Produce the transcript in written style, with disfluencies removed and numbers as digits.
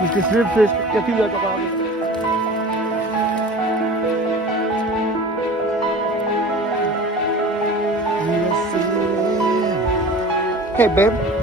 Vi skal slippe fisk. Jeg gider ikke at røre det. Hey babe.